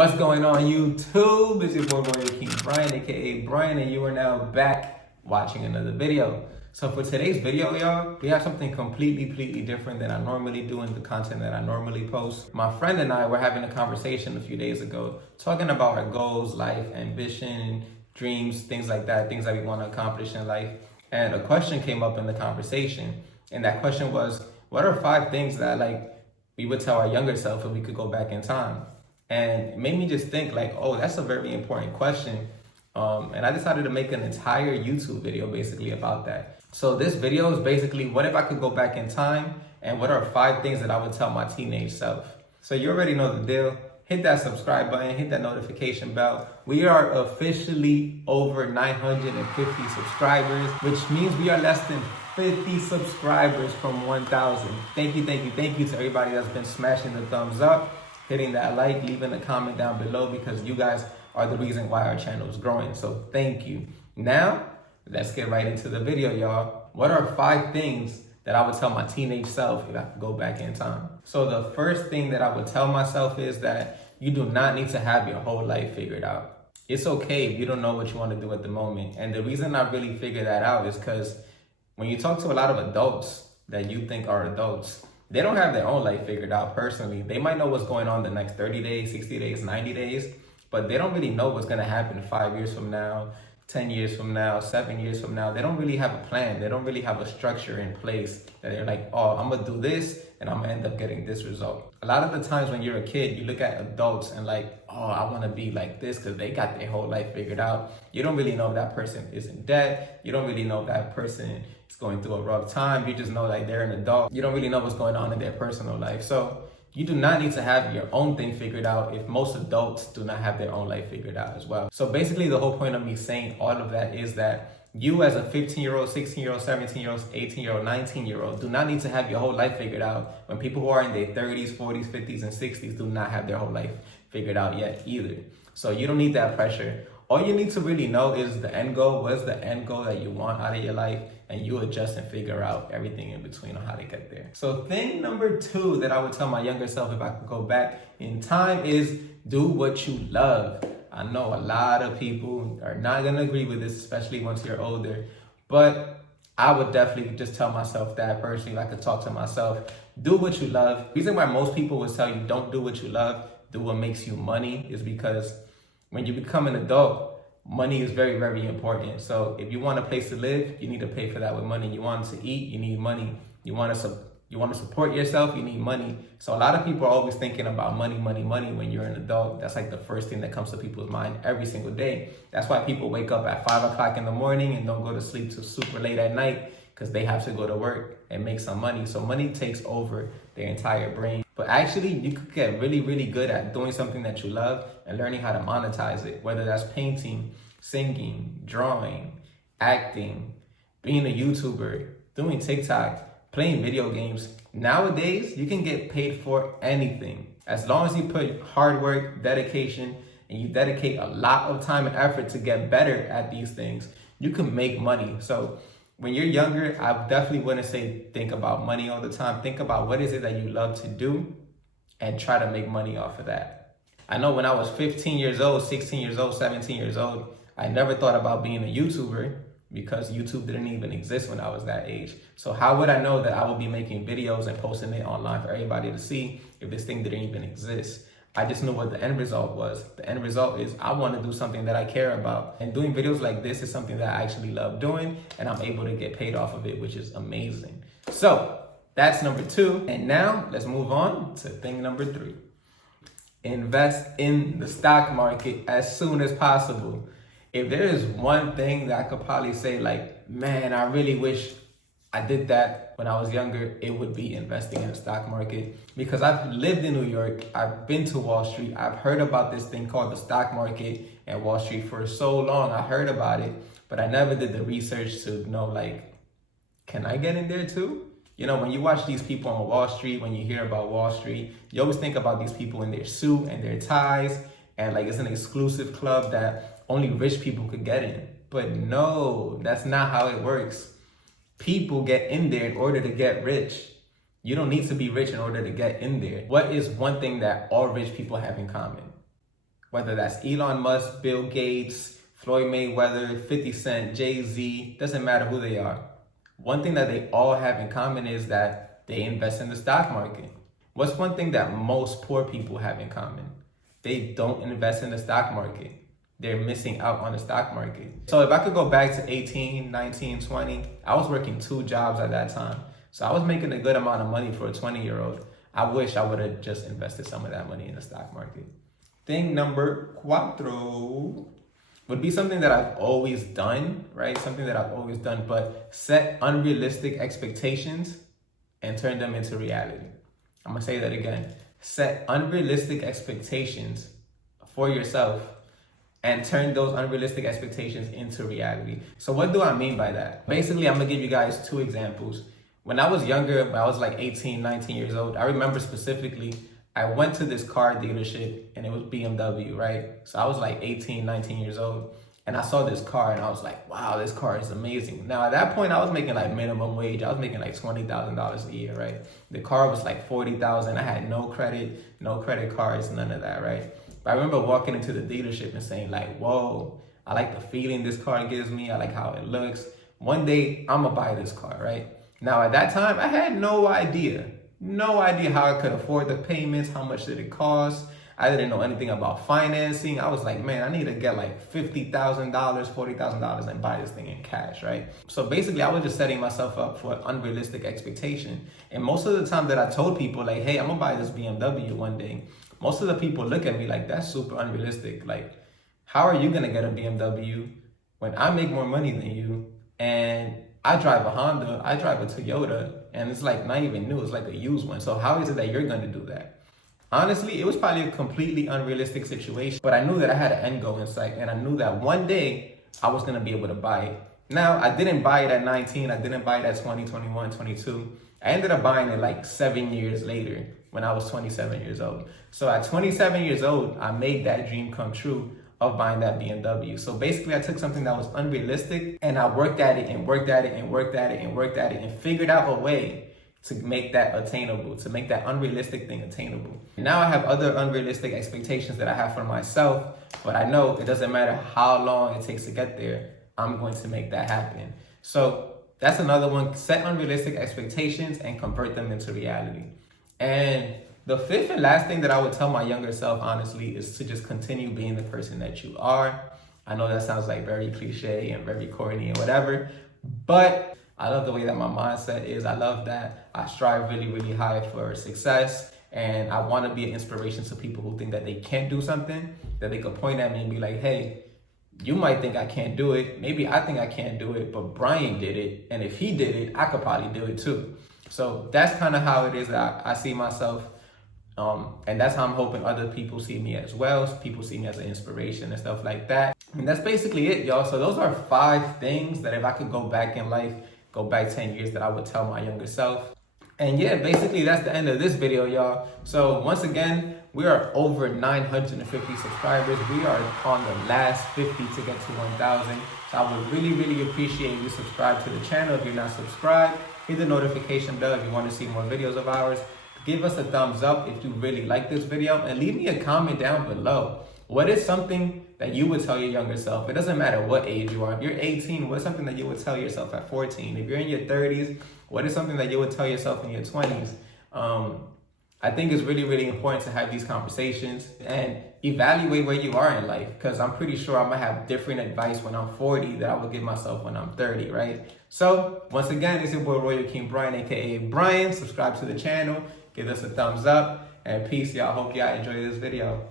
What's going on YouTube? It's your boy King Brian, aka Brian, and you are now back watching another video. So for today's video, y'all, we have something completely different than I normally do in the content that I normally post. My friend and I were having a conversation a few days ago, talking about our goals, life, ambition, dreams, things like that, things that we want to accomplish in life. And a question came up in the conversation, and that question was, what are 5 things that we would tell our younger self if we could go back in time? And it made me just think oh, that's a very important question. And I decided to make an entire YouTube video basically about that. So this video is basically, what if I could go back in time, and what are 5 things that I would tell my teenage self? So you already know the deal. Hit that subscribe button, hit that notification bell. We are officially over 950 subscribers, which means we are less than 50 subscribers from 1,000. Thank you to everybody that's been smashing the thumbs up, hitting that like, leaving a comment down below, because you guys are the reason why our channel is growing. So thank you. Now, let's get right into the video, y'all. What are 5 things that I would tell my teenage self if I could go back in time? So the first thing that I would tell myself is that you do not need to have your whole life figured out. It's okay if you don't know what you want to do at the moment. And the reason I really figured that out is because when you talk to a lot of adults that you think are adults, they don't have their own life figured out personally. They might know what's going on the next 30 days, 60 days, 90 days, but they don't really know what's going to happen 5 years from now, 10 years from now, 7 years from now. They don't really have a plan. They don't really have a structure in place that they're like, oh, I'm going to do this and I'm going to end up getting this result. A lot of the times when you're a kid, you look at adults and oh, I want to be like this because they got their whole life figured out. You don't really know if that person is in debt. You don't really know if that person is going through a rough time. You just know they're an adult. You don't really know what's going on in their personal life. So you do not need to have your own thing figured out if most adults do not have their own life figured out as well. So basically the whole point of me saying all of that is that you as a 15-year-old, 16-year-old, 17-year-old, 18-year-old, 19-year-old do not need to have your whole life figured out when people who are in their 30s, 40s, 50s, and 60s do not have their whole life figured out yet either. So you don't need that pressure. All you need to really know is the end goal. What is the end goal that you want out of your life? And you adjust and figure out everything in between on how to get there. So thing number 2 that I would tell my younger self if I could go back in time is do what you love. I know a lot of people are not gonna agree with this, especially once you're older, but I would definitely just tell myself that personally. If I could talk to myself, do what you love. The reason why most people would tell you don't do what you love, do what makes you money, is because when you become an adult, money is very important. So if you want a place to live, you need to pay for that with money. You want to eat, you need money. You want to support yourself, you need money. So a lot of people are always thinking about money when you're an adult. That's the first thing that comes to people's mind every single day. That's why people wake up at 5 o'clock in the morning and don't go to sleep till super late at night, because they have to go to work and make some money. So money takes over their entire brain. But actually, you could get really good at doing something that you love and learning how to monetize it, whether that's painting, singing, drawing, acting, being a YouTuber, doing TikTok, playing video games. Nowadays, you can get paid for anything. As long as you put hard work, dedication, and you dedicate a lot of time and effort to get better at these things, you can make money. So when you're younger, I definitely wouldn't say think about money all the time. Think about what is it that you love to do and try to make money off of that. I know when I was 15 years old, 16 years old, 17 years old, I never thought about being a YouTuber because YouTube didn't even exist when I was that age. So how would I know that I would be making videos and posting it online for everybody to see if this thing didn't even exist? I just knew what the end result was. The end result is I want to do something that I care about. And doing videos like this is something that I actually love doing, and I'm able to get paid off of it, which is amazing. So that's number 2. And now let's move on to thing number 3. Invest in the stock market as soon as possible. If there is one thing that I could probably say man, I really wish I did that when I was younger, it would be investing in the stock market. Because I've lived in New York, I've been to Wall Street, I've heard about this thing called the stock market and Wall Street for so long. I heard about it, but I never did the research to know can I get in there too? You know, when you watch these people on Wall Street, when you hear about Wall Street, you always think about these people in their suit and their ties, and it's an exclusive club that only rich people could get in. But no, that's not how it works. People get in there in order to get rich. You don't need to be rich in order to get in there. What is one thing that all rich people have in common? whether that's Elon Musk, Bill Gates, Floyd Mayweather, 50 Cent, Jay-Z, doesn't matter who they are. One thing that they all have in common is that they invest in the stock market. What's one thing that most poor people have in common? They don't invest in the stock market. They're missing out on the stock market. So if I could go back to 18, 19, 20, I was working 2 jobs at that time. So I was making a good amount of money for a 20-year-old. I wish I would have just invested some of that money in the stock market. Thing number 4 would be something that I've always done, right? Something that I've always done, but set unrealistic expectations and turn them into reality. I'm gonna say that again. Set unrealistic expectations for yourself and turn those unrealistic expectations into reality. So what do I mean by that? Basically, I'm gonna give you guys 2 examples. When I was younger, when I was like 18, 19 years old, I remember specifically, I went to this car dealership and it was BMW, right? So I was like 18, 19 years old and I saw this car and I was like, wow, this car is amazing. Now at that point, I was making like minimum wage. I was making like $20,000 a year, right? The car was like $40,000. I had no credit cards, none of that, right? But I remember walking into the dealership and saying like, whoa, I like the feeling this car gives me. I like how it looks. One day I'm gonna buy this car, right? Now at that time, I had no idea how I could afford the payments, how much did it cost. I didn't know anything about financing. I was like, man, I need to get like $50,000, $40,000 and buy this thing in cash, right? So basically, I was just setting myself up for an unrealistic expectation. And most of the time that I told people like, hey, I'm gonna buy this BMW one day, most of the people look at me like, that's super unrealistic. Like, how are you gonna get a BMW when I make more money than you and I drive a Honda, I drive a Toyota, and it's like not even new, it's like a used one. So how is it that you're gonna do that? Honestly, it was probably a completely unrealistic situation, but I knew that I had an end goal in sight, and I knew that one day I was gonna be able to buy it. Now, I didn't buy it at 19, I didn't buy it at 20, 21, 22. I ended up buying it like 7 years later when I was 27 years old. So at 27 years old, I made that dream come true of buying that BMW. So basically, I took something that was unrealistic and I worked at it and worked at it and worked at it and worked at it and figured out a way to make that attainable, to make that unrealistic thing attainable. Now I have other unrealistic expectations that I have for myself, but I know it doesn't matter how long it takes to get there, I'm going to make that happen. So that's another one. Set unrealistic expectations and convert them into reality. And the 5th and last thing that I would tell my younger self, honestly, is to just continue being the person that you are. I know that sounds like very cliche and very corny and whatever, but I love the way that my mindset is. I love that I strive really, really high for success. And I want to be an inspiration to people who think that they can't do something, that they could point at me and be like, hey, you might think I can't do it. Maybe I think I can't do it, but Brian did it. And if he did it, I could probably do it too. So that's kind of how it is that I see myself. And that's how I'm hoping other people see me as well. People see me as an inspiration and stuff like that. And that's basically it, y'all. So those are 5 things that if I could go back in life, go back 10 years, that I would tell my younger self. And yeah, basically that's the end of this video, y'all. So once again, we are over 950 subscribers. We are on the last 50 to get to 1,000. So I would really, really appreciate you subscribe to the channel. If you're not subscribed, hit the notification bell if you want to see more videos of ours. Give us a thumbs up if you really like this video, and leave me a comment down below. What is something that you would tell your younger self? It doesn't matter what age you are. If you're 18, what is something that you would tell yourself at 14? If you're in your 30s, what is something that you would tell yourself in your 20s? I think it's really, really important to have these conversations and evaluate where you are in life, because I'm pretty sure I'm gonna have different advice when I'm 40 that I would give myself when I'm 30, right? So once again, it's your boy Royal King Brian, aka Brian. Subscribe to the channel, give us a thumbs up, and peace, y'all. Hope y'all enjoy this video.